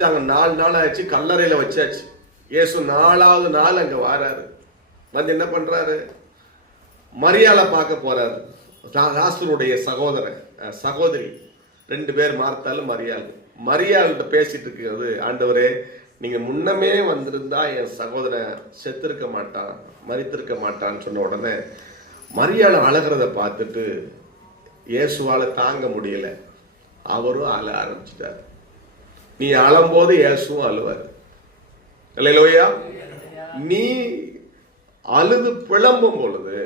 4 நாள் ஆச்சு, கல்லறையில வச்சாச்சு. இயேசு 4வது நாள் அங்க வாராரு. வந்து என்ன பண்றாரு? மரியாளை பார்க்க போறாரு. லாசருடைய சகோதரி 2 பேர், மார்த்தாலும் மரியாள். மரியாள்கிட்ட பேசிட்டு இருக்கிறது, ஆண்டவரே நீங்க முன்னமே வந்திருந்தா என் சகோதரன் செத்திருக்க மாட்டான், மரித்திருக்க மாட்டான்னு சொன்ன உடனே மரியாள் அழகிறத பார்த்துட்டு இயேசுவால தாங்க முடியல. அவரும் அழ ஆரம்பிச்சிட்டார். நீ அழும்போது இயேசுவும் அழுவார். அல்லேலூயா. நீ அழுது புலம்பும் பொழுது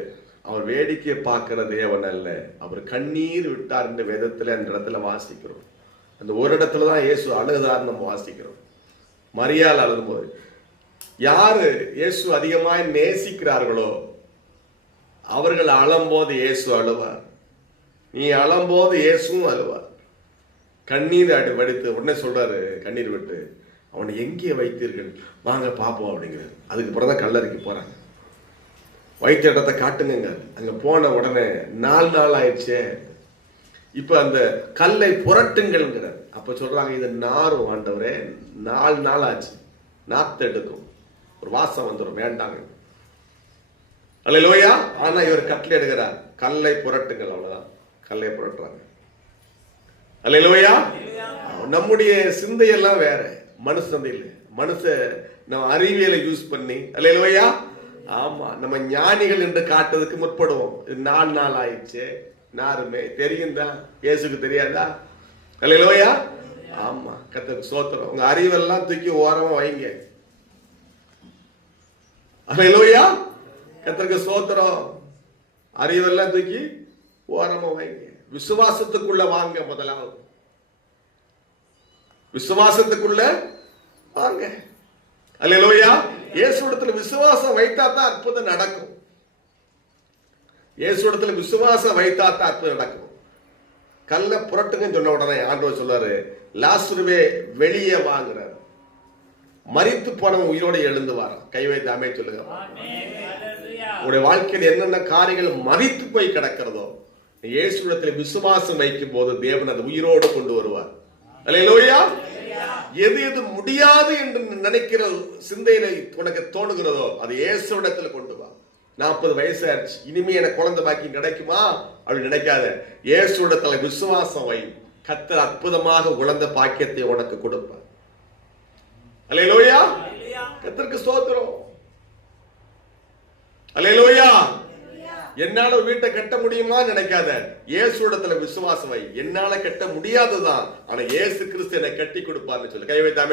அவர் வேடிக்கை பார்க்கிற தேவன் அல்ல, அவர் கண்ணீர் விட்டார் என்ற வேதத்துல அந்த இடத்துல வாசிக்கிறோம். அந்த ஒரு இடத்துல தான் இயேசு அழுதார் நம்ம வாசிக்கிறோம். மரியாள் அழும்போது, யாரு இயேசு அதிகமாய் நேசிக்கிறார்களோ அவர்கள் அழும்போது இயேசு அழுவார். நீ அழும்போது இயேசுவும் அழுவார். கண்ணீர் வடித்து உடனே சொல்றாரு, கண்ணீர் விட்டு, அவனை எங்கே வைத்தீர்கள், வாங்க பாப்போம் அப்படிங்கிறார். அதுக்கு பிறகு தான் கல்லறைக்கு போறாங்க. வைத்த இடத்தை காட்டுங்க. அங்க போன உடனே 4 நாள் ஆயிடுச்சே, இப்ப அந்த கல்லை புரட்டுங்கிறார். அப்ப சொல்றாங்க, இது நாரும் ஆண்டவரே, 4 நாள் ஆச்சு, நாத்து எடுக்கும், ஒரு வாசம் வந்துடும், வேண்டாங்க. அல்லேலூயா. ஆனா இவர் கட்டளை எடுக்கிறார், கல்லை புரட்டுங்கள். அவ்வளவுதான், கல்லை புரட்டுறாங்க. அல்லேலூயா. நம்முடைய சிந்தையெல்லாம் வேற, மனுஷ நம்ம அறிவியலை யூஸ் பண்ணி, அல்லேலூயா, ஆமா, நம்ம ஞானிகள் என்று காட்டுறதுக்கு முற்படுவோம். 4 நாள் ஆயிடுச்சு, நாருமே தெரியும் தான், இயேசுக்கு தெரியாதா? அல்லேலூயா. ஆமா, கர்த்தருக்கு ஸ்தோத்திரம். உங்க அறிவெல்லாம் தூக்கி ஓரமா வைங்க. அல்லேலூயா, கர்த்தருக்கு ஸ்தோத்திரம். அறிவெல்லாம் தூக்கி ஓரமா வைங்க. விசுவாசத்துக்குள்ள வாங்க. முதலாவது விசுவாசத்துக்குள்ள வாங்க. அல்லேலூயா. இயேசுவிடத்துல விசுவாசம் வைத்தா தான் அற்புதம் நடக்கும். இயேசுவிடத்துல விசுவாசம் வைத்தா தான் அற்புதம் நடக்கும். கல்ல புரட்டுங்கன்னு சொன்ன உடனே ஆண்டவர் சொல்றாரு, லாசருவே வெளியே வாங்குறாரு. மரித்து போனவன் உயிரோட எழுந்து வாரான். கை வைத்து ஆமென் சொல்லுங்க. உங்களுடைய வாழ்க்கையில் என்னென்ன காரியங்கள் மரித்து போய் கிடக்கிறதோ, இயேசுவிடத்தில் விசுவாசம் வைக்கும் போது தேவன் அதை உயிரோடு கொண்டு வருவார். அல்லேலூயா. எது எது முடியாது என்று நினைக்கிற சிந்தையில உனக்கு தோணுகிறதோ அது இயேசுவிடத்தில் கொண்டு வா. 40 வயசு ஆயிடுச்சு, இனிமே எனக்கு குழந்தை பாக்கியம் கிடைக்குமா அப்படி நினைக்காத. இயேசுவிடத்துல விசுவாசம் வை, கர்த்தர் அற்புதமாக குழந்தை பாக்கியத்தை உனக்கு கொடுப்பார். அல்லேலூயா. கர்த்தருக்கு ஸ்தோத்திரம். அல்லேலூயா. என்னால வீட்டை கட்ட முடியுமா நினைக்காத, இயேசுவிடத்துல விசுவாசம் வை. என்னால கட்ட முடியாதுதான், ஆனா இயேசு கிறிஸ்து என்னை கட்டி கொடுப்பார்னு சொல்லு. கை வைத்தாமே.